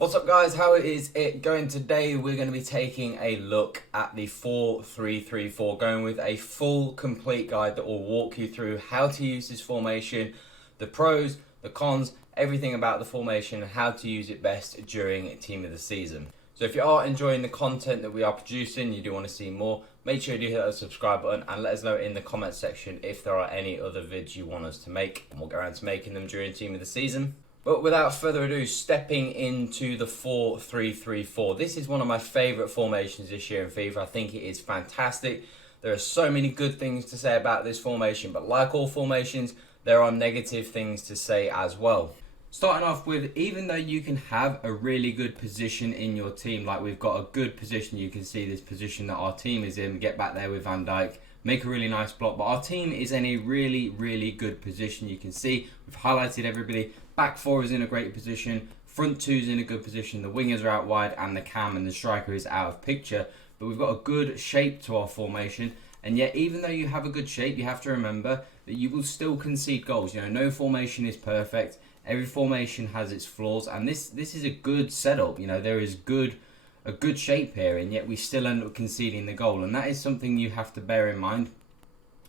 What's up guys, how is it going today? We're going to be taking a look at the 4-3-3-4, going with a full complete guide that will walk you through how to use this formation, the pros, the cons, everything about the formation and how to use it best during Team of the Season. So if you are enjoying the content that we are producing, you do want to see more, make sure you do hit that subscribe button and let us know in the comment section if there are any other vids you want us to make, and we'll get around to making them during Team of the Season. But without further ado, stepping into the 4-3-3-4. This is one of my favourite formations this year in FIFA. I think it is fantastic. There are so many good things to say about this formation, but like all formations, there are negative things to say as well. Starting off with, even though you can have a really good position in your team, like we've got a good position, you can see this position that our team is in, get back there with Van Dijk, make a really nice block, but our team is in a really good position. You can see we've highlighted everybody. Back four is in a great position, front two is in a good position, the wingers are out wide and the cam and the striker is out of picture, but we've got a good shape to our formation. And yet, even though you have a good shape, you have to remember that you will still concede goals. You know, no formation is perfect. Every formation has its flaws, and this is a good setup. You know, there is a good shape here, and yet we still end up conceding the goal. And that is something you have to bear in mind,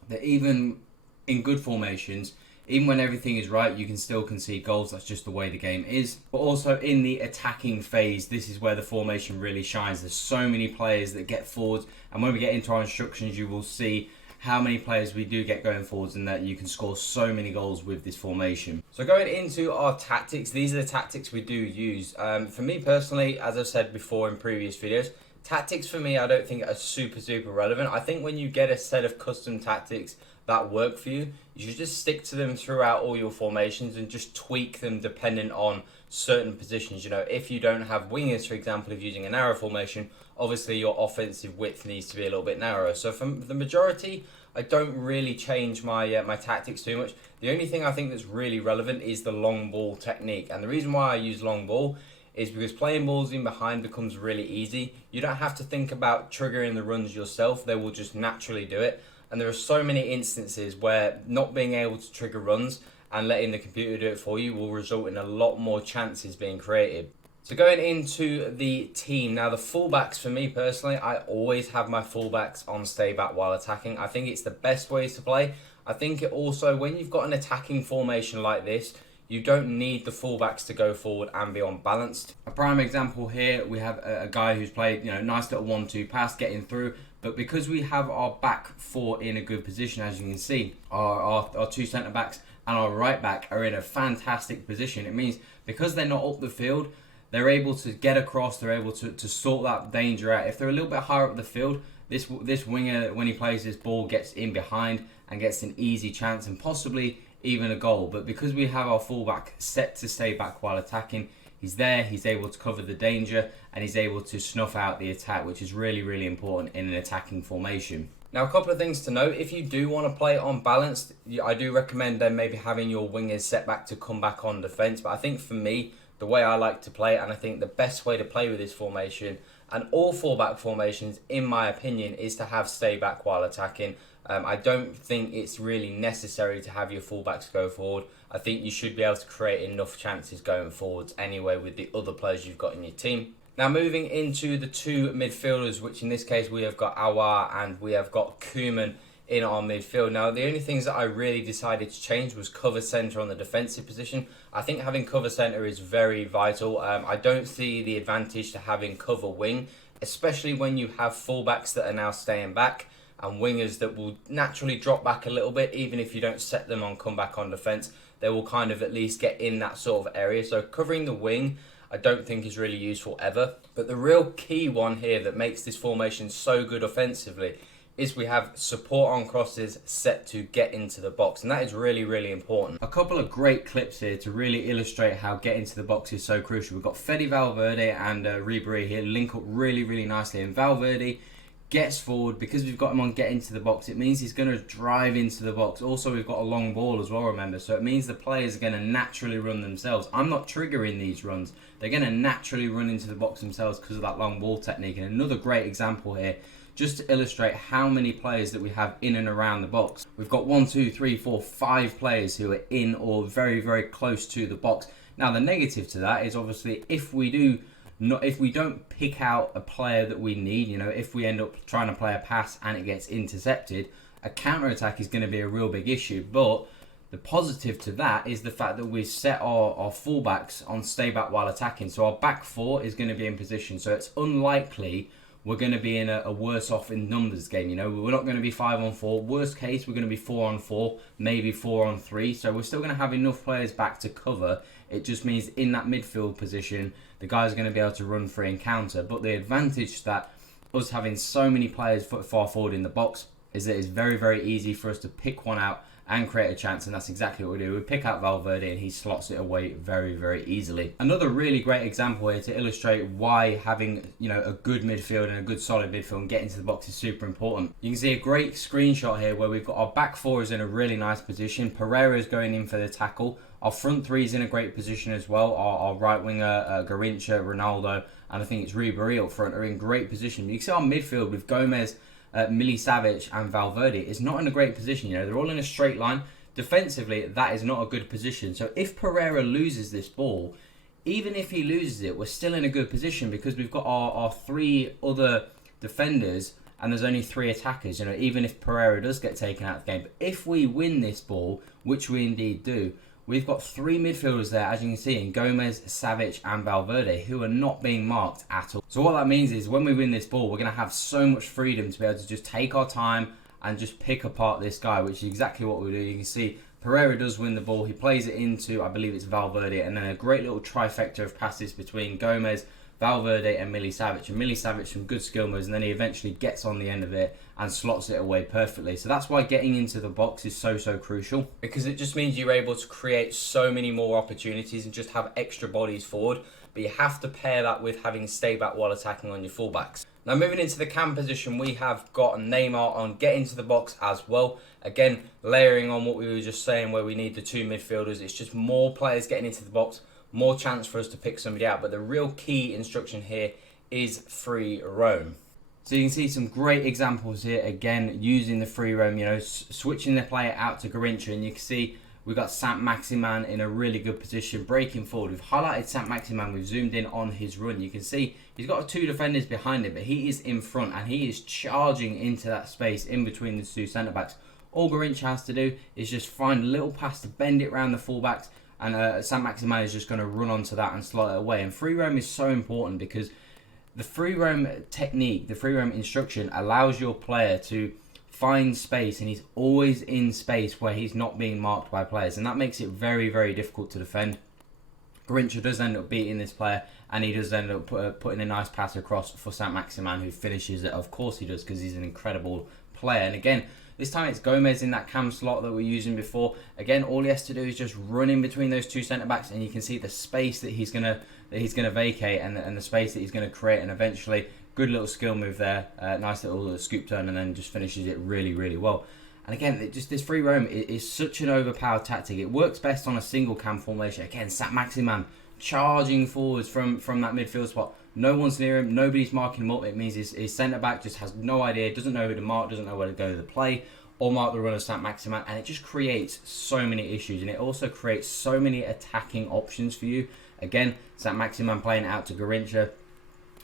that even in good formations, even when everything is right, you can still concede goals. That's just the way the game is. But also in the attacking phase, this is where the formation really shines. There's so many players that get forwards, and when we get into our instructions, you will see how many players we do get going forwards, and that you can score so many goals with this formation. So going into our tactics, these are the tactics we do use. For me personally, as I've said before in previous videos, tactics for me I don't think are super relevant. I think when you get a set of custom tactics that work for you, you should just stick to them throughout all your formations and just tweak them depending on certain positions. You know, if you don't have wingers, for example, if using a narrow formation, obviously your offensive width needs to be a little bit narrower. So for the majority, I don't really change my my tactics too much. The only thing I think that's really relevant is the long ball technique, and the reason why I use long ball is because playing balls in behind becomes really easy. You don't have to think about triggering the runs yourself, they will just naturally do it. And there are so many instances where not being able to trigger runs and letting the computer do it for you will result in a lot more chances being created. So going into the team, now the fullbacks for me personally, I always have my fullbacks on stay back while attacking. I think it's the best way to play. I think it also, when you've got an attacking formation like this, you don't need the fullbacks to go forward and be unbalanced. A prime example here, we have a guy who's played, you know, nice little 1-2 pass getting through, but because we have our back four in a good position, as you can see, our two centre backs and our right back are in a fantastic position. It means because they're not up the field, they're able to get across, they're able to sort that danger out. If they're a little bit higher up the field, this winger, when he plays this ball, gets in behind and gets an easy chance and possibly even a goal. But because we have our fullback set to stay back while attacking, he's there, he's able to cover the danger, and he's able to snuff out the attack, which is really important in an attacking formation. Now, a couple of things to note. If you do want to play unbalanced, I do recommend then maybe having your wingers set back to come back on defence. But I think for me, the way I like to play, and I think the best way to play with this formation, and all fullback formations, in my opinion, is to have stay back while attacking. I don't think it's really necessary to have your fullbacks go forward. I think you should be able to create enough chances going forwards anyway with the other players you've got in your team. Now moving into the two midfielders, which in this case we have got Awar and we have got Koeman in our midfield. Now the only things that I really decided to change was cover centre on the defensive position. I think having cover centre is very vital. I don't see the advantage to having cover wing, especially when you have fullbacks that are now staying back and wingers that will naturally drop back a little bit. Even if you don't set them on come back on defence, they will kind of at least get in that sort of area. So covering the wing, I don't think is really useful ever. But the real key one here that makes this formation so good offensively is we have support on crosses set to get into the box, and that is really important. A couple of great clips here to really illustrate how getting to the box is so crucial. We've got Fede Valverde and Ribery here link up really nicely, and Valverde gets forward. Because we've got him on get into the box, it means he's going to drive into the box. Also, we've got a long ball as well, remember, so it means the players are going to naturally run themselves. I'm not triggering these runs. They're going to naturally run into the box themselves because of that long ball technique. And another great example here, just to illustrate how many players that we have in and around the box. We've got 1, 2, 3, 4, 5 players who are in or very close to the box. Now, the negative to that is obviously if we don't pick out a player that we need, if we end up trying to play a pass and it gets intercepted, a counter-attack is going to be a real big issue. But the positive to that is the fact that we've set our fullbacks on stay back while attacking. So our back four is going to be in position. So it's unlikely we're going to be in a worse off in numbers game. We're not going to be 5-on-4. Worst case, we're going to be 4-on-4, maybe 4-on-3. So we're still going to have enough players back to cover. It just means in that midfield position, the guys are going to be able to run free and counter. But the advantage that us having so many players far forward in the box is that it's very, very easy for us to pick one out and create a chance, and that's exactly what we do. We pick out Valverde and he slots it away very, very easily. Another really great example here to illustrate why having a good midfield and a good solid midfield and getting to the box is super important. You can see a great screenshot here where we've got our back four is in a really nice position. Pereira is going in for the tackle. Our front three is in a great position as well. Our right winger, Garrincha, Ronaldo, and I think it's Ribéry up front are in great position. You can see our midfield with Gomez, Milicevic and Valverde is not in a great position. They're all in a straight line. Defensively, that is not a good position. So if Pereira loses this ball, even if he loses it, we're still in a good position because we've got our three other defenders and there's only three attackers. Even if Pereira does get taken out of the game. But if we win this ball, which we indeed do, we've got three midfielders there, as you can see, in Gomez, Savic and Valverde, who are not being marked at all. So what that means is when we win this ball, we're going to have so much freedom to be able to just take our time and just pick apart this guy, which is exactly what we do. You can see Pereira does win the ball. He plays it into, I believe it's Valverde, and then a great little trifecta of passes between Gomez, Valverde and Milicevic. And Milicevic some good skill moves, and then he eventually gets on the end of it and slots it away perfectly. So that's why getting into the box is so crucial, because it just means you're able to create so many more opportunities and just have extra bodies forward. But you have to pair that with having stay back while attacking on your fullbacks. Now moving into the cam position, we have got Neymar on get into the box as well. Again, layering on what we were just saying where we need the two midfielders. It's just more players getting into the box, more chance for us to pick somebody out. But the real key instruction here is free roam. So you can see some great examples here, again, using the free roam, switching the player out to Garrincha, and you can see we've got Saint-Maximin in a really good position, breaking forward. We've highlighted Saint-Maximin, we've zoomed in on his run. You can see he's got two defenders behind him, but he is in front, and he is charging into that space in between the two centre-backs. All Garrincha has to do is just find a little pass to bend it around the full-backs, and Saint-Maximin is just going to run onto that and slot it away. And free roam is so important because the free roam technique, the free roam instruction allows your player to find space, and he's always in space where he's not being marked by players, and that makes it very, very difficult to defend. Garrincha does end up beating this player, and he does end up putting a nice pass across for Saint-Maximin, who finishes it. Of course he does, because he's an incredible player. And again, this time it's Gomez in that cam slot that we're using before. Again, all he has to do is just run in between those two centre-backs, and you can see the space that he's gonna vacate and the space that he's going to create, and eventually good little skill move there, nice little scoop turn, and then just finishes it really, really well. And again, just this free roam is such an overpowered tactic. It works best on a single cam formation. Again, Saint-Maximin charging forwards from that midfield spot. No one's near him, nobody's marking him up. It means his centre-back just has no idea, doesn't know who to mark, doesn't know where to go to the play, or mark the run of Saint-Maximin, and it just creates so many issues, and it also creates so many attacking options for you. Again, Saint-Maximin playing it out to Garrincha.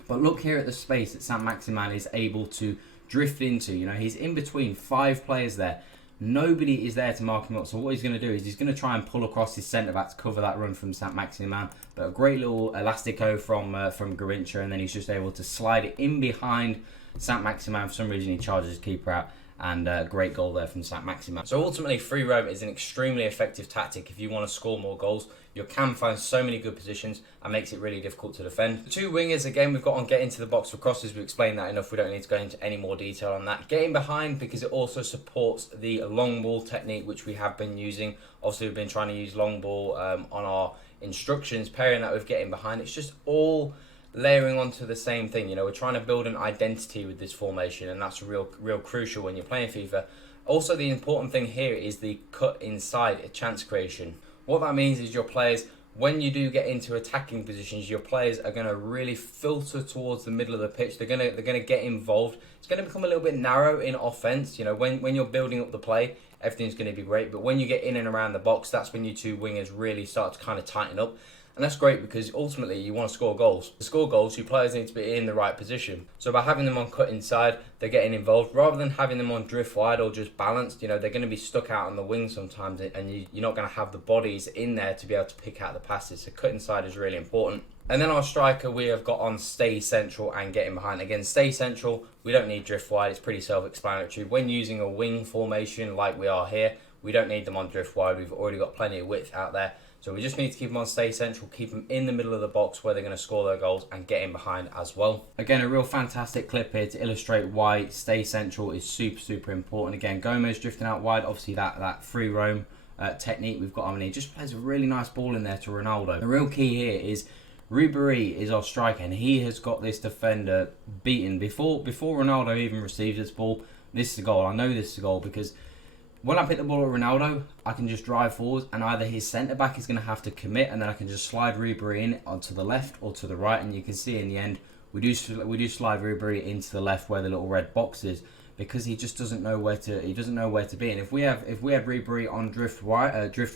But look here at the space that Saint-Maximin is able to drift into. He's in between five players there. Nobody is there to mark him up. So what he's going to do is he's going to try and pull across his centre-back to cover that run from Saint-Maximin. But a great little elastico from Garrincha, and then he's just able to slide it in behind Saint-Maximin. For some reason, he charges his keeper out. And a great goal there from Saint-Maximin. So ultimately, free roam is an extremely effective tactic if you want to score more goals. Your cam finds so many good positions and makes it really difficult to defend. The two wingers, again, we've got on get into the box for crosses. We explained that enough. We don't need to go into any more detail on that. Getting behind, because it also supports the long ball technique, which we have been using. Obviously, we've been trying to use long ball on our instructions, pairing that with getting behind. It's just all layering onto the same thing. We're trying to build an identity with this formation, and that's real crucial when you're playing FIFA. Also, the important thing here is the cut inside chance creation. What that means is your players, when you do get into attacking positions, your players are going to really filter towards the middle of the pitch. They're going to get involved. It's going to become a little bit narrow in offense. When you're building up the play, everything's going to be great. But when you get in and around the box, that's when your two wingers really start to kind of tighten up. And that's great because ultimately you want to score goals. To score goals, your players need to be in the right position. So by having them on cut inside, they're getting involved. Rather than having them on drift wide or just balanced, they're going to be stuck out on the wing sometimes, and you're not going to have the bodies in there to be able to pick out the passes. So cut inside is really important. And then our striker, we have got on stay central and getting behind. Again, stay central, we don't need drift wide. It's pretty self-explanatory. When using a wing formation like we are here, we don't need them on drift wide. We've already got plenty of width out there. So we just need to keep them on stay central, keep them in the middle of the box where they're going to score their goals and get in behind as well. Again, a real fantastic clip here to illustrate why stay central is super, super important. Again, Gomez drifting out wide, obviously that free roam technique we've got on, and he just plays a really nice ball in there to Ronaldo. The real key here is Ribery is our striker, and he has got this defender beaten before Ronaldo even receives this ball. This is a goal. I know this is a goal because when I pick the ball at Ronaldo, I can just drive forward, and either his centre-back is going to have to commit, and then I can just slide Ribery in onto the left or to the right, and you can see in the end, we do slide Ribery into the left where the little red box is, because he just doesn't know where to be. And if we have Ribery on drift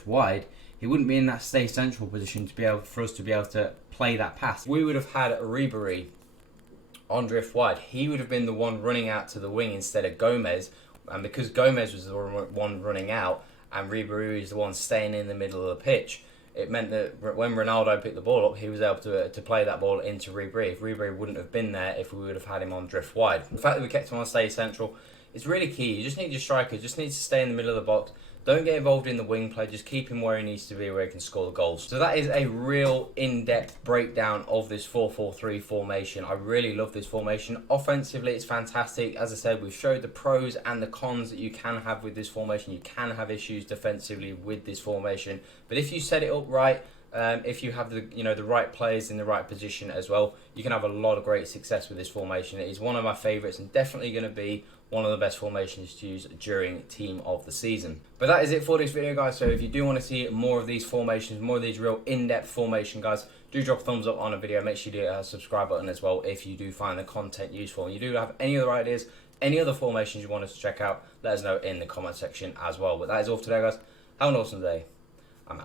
wide, he wouldn't be in that stay central position for us to be able to play that pass. We would have had Ribery on drift wide. He would have been the one running out to the wing instead of Gomez. And because Gomez was the one running out and Ribery was the one staying in the middle of the pitch, it meant that when Ronaldo picked the ball up, he was able to play that ball into Ribery. If Ribery wouldn't have been there, if we would have had him on drift wide. The fact that we kept him on stay central is really key. You just need your striker, just needs to stay in the middle of the box. Don't get involved in the wing play, just keep him where he needs to be, where he can score the goals. So that is a real in-depth breakdown of this 4-4-3 formation. I really love this formation. Offensively, it's fantastic. As I said, we've showed the pros and the cons that you can have with this formation. You can have issues defensively with this formation. But if you set it up right, if you have the right players in the right position as well, you can have a lot of great success with this formation. It is one of my favourites and definitely going to be one of the best formations to use during Team of the Season. But that is it for this video, guys. So if you do want to see more of these formations, more of these real in-depth formation, guys, do drop a thumbs up on a video. Make sure you do hit that subscribe button as well if you do find the content useful. And you do have any other ideas, any other formations you want us to check out, let us know in the comment section as well. But that is all for today, guys. Have an awesome day.